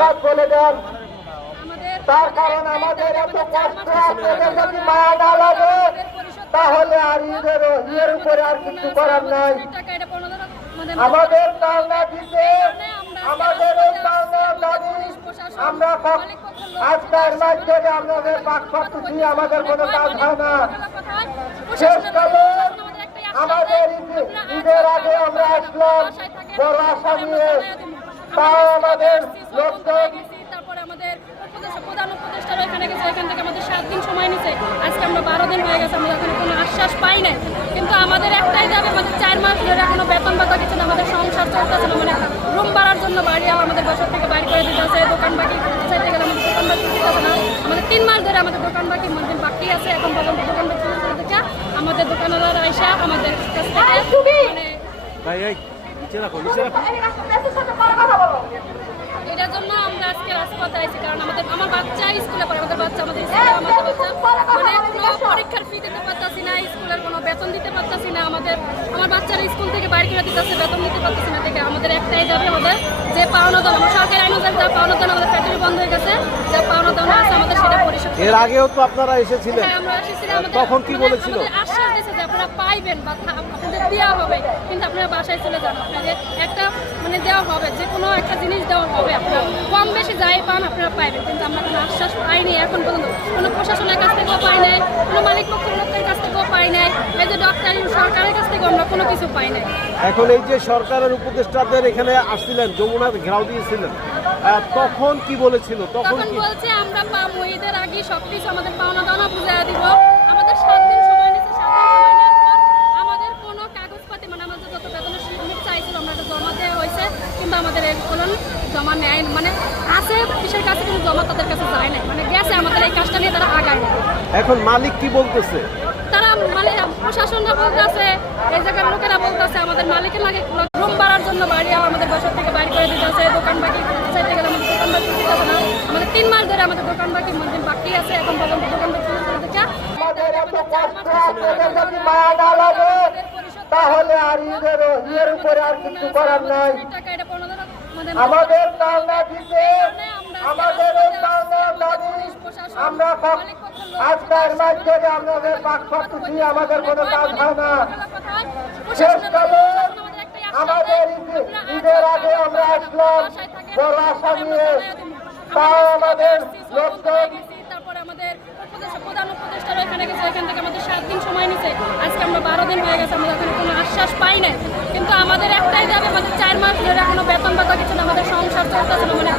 কাজ বলে দেন। তার কারণ আমাদের এত কষ্ট, আপনাদের যদি মায়া না লাগে তাহলে আর ঈদের উপরে আর কিছু করার নাই। আমাদের পাওনা দিতে, আমাদের এই পাওনা দাবি আমরা আজকের মাধ্যমে আমাদের পাক করতেছি, আমাদের কোনো কাজ হয় না। শেষকালে আমাদের ঈদের আগে আমরা আসলাম বড় আশা নিয়ে, তাও আমাদের লোকজন তারপরে আমাদের প্রধান উপদেষ্টারা এখানে গেছে, এখান থেকে আমাদের 7 দিন সময় নিছে, আজকে আমরা 12 দিন হয়ে গেছে, আমরা এখানে কোনো আশ্বাস পাই নাই। কিন্তু আমাদের একটাই দাবি, আমাদের 4 মাস ধরে কোনো বেতন ভাতা কিছু না, আমাদের সংসার চলতেছে না, মানে রুম ভাড়ার জন্য বাড়ি আমাদের বাসা থেকে বাইর করে দিতে আছে, দোকান বাকি চাইতে গেলে আমাদের দোকান বাকি দিতেছে না। আমাদের 3 মাস ধরে আমাদের দোকান বাকি বাকি আছে, এখন পর্যন্ত দোকান বাকি দিতে আমাদের দোকানদার আইসা আমাদের কাছ থেকে এটার জন্য আমরা আজকে রাজপথে আইছি, কারণ আমার বাচ্চা স্কুলে পড়ে, আমাদের বাচ্চা মানে কোনো পরীক্ষার ফি দিতে পারতাছি না, স্কুলের কোনো বেতন দিতে পারতাছি না, আমার বাচ্চারা স্কুল থেকে বাইরে করে দিতেছে, বেতন দিতে পারতাছি না। থেকে আমাদের একটাই দাবি, আমাদের যে পাওনা দাম, আমার সরকারি আইন অনুযায়ী যা পাওনা দাম আমাদের ফ্যাক্টরি বন্ধ হয়ে গেছে, যা পাওনা দাম আছে আমাদের সেটা পরিশোধ। এর আগেও তো আপনারা এসেছিলেন, হ্যাঁ আমরা এসেছিলাম, তখন কি বলেছিল? আশ্বাস দিয়েছে যে আপনারা পাইবেন বা আপনাদের দেওয়া হবে, কিন্তু আপনারা বাসায় চলে যান, আপনাদের একটা মানে দেওয়া হবে, যে কোনো একটা জিনিস দেওয়া হবে, আপনারা কম বেশি যাই পান আপনারা পাইবেন, কিন্তু আমরা কোনো আশ্বাস পাইনি এখন পর্যন্ত, কোনো প্রশাসনের কাছ থেকেও পাই নাই, কোনো মালিক পক্ষের লোকের কাছ থেকেও পাই নাই, এই যে ডক্টর সরকারের কাছ থেকেও আমরা কোনো কিছু পাই নাই। এখন এই যে সরকারের উপদেষ্টাদের এখানে আসছিলেন, যমুনা ঘেরাও দিয়েছিলেন, তখন কি বলেছিল? তখন বলছে আমরা পাবো, ঈদের আগে সবকিছু আমাদের পাওনা দাওনা বুঝাইয়া দিব, আমাদের 7 দিন সময় নিচ্ছে, 7 দিন সময় নেওয়ার পর আমাদের কোনো কাগজপাতি মানে আমাদের যত বেতনের স্লিপ চাইছিল আমরা এটা জমা দেওয়া হয়েছে, কিন্তু আমাদের এগুলো জমা নেয় মানে আছে অফিসের কাছে, কিন্তু জমা তাদের কাছে যায় না, মানে গেছে আমাদের এই কাজটা নিয়ে তারা আগায় না। এখন মালিক কি বলতেছে? তারা মানে প্রশাসনরা বলতেছে, এই জায়গার লোকেরা বলতেছে আমাদের মালিকের লাগে রুম ভাড়ার জন্য বাড়ি আমাদের বাসা থেকে বাইর করে দিতে আছে, দোকান বাকি চাইতে গেলে আমাদের দোকান বাকি দিতেছে না, আমাদের 3 মাস ধরে আমাদের দোকান বাকি আছে, এখন পর্যন্ত দোকান বাকি আমাদের এত কষ্ট, আপনাদের যদি মায়া না লাগে তাহলে আর ঈদের উপরে আর কিছু করার নাই। আমাদের পাওনা দিতে, আমাদের এই পাওনা দাবি আমরা আজকের মাধ্যমে আমাদের পাক করতেছি, আমাদের কোনো কাজ হয় না। শেষকালে আমাদের ঈদের আগে আমরা আসলাম বড় আশা নিয়ে, তাও আমাদের লোকজন তারপরে আমাদের প্রধান উপদেষ্টারা এখানে গেছে, এখান থেকে আমাদের 7 দিন সময় নিছে, আজকে আমরা 12 দিন হয়ে গেছে, আমরা এখানে কোনো আশ্বাস পাই নাই। কিন্তু আমাদের একটাই দাবি, আমাদের 4 মাস ধরে কোনো বেতন ভাতা কিছু না, আমাদের সংসার চলতেছে না, মানে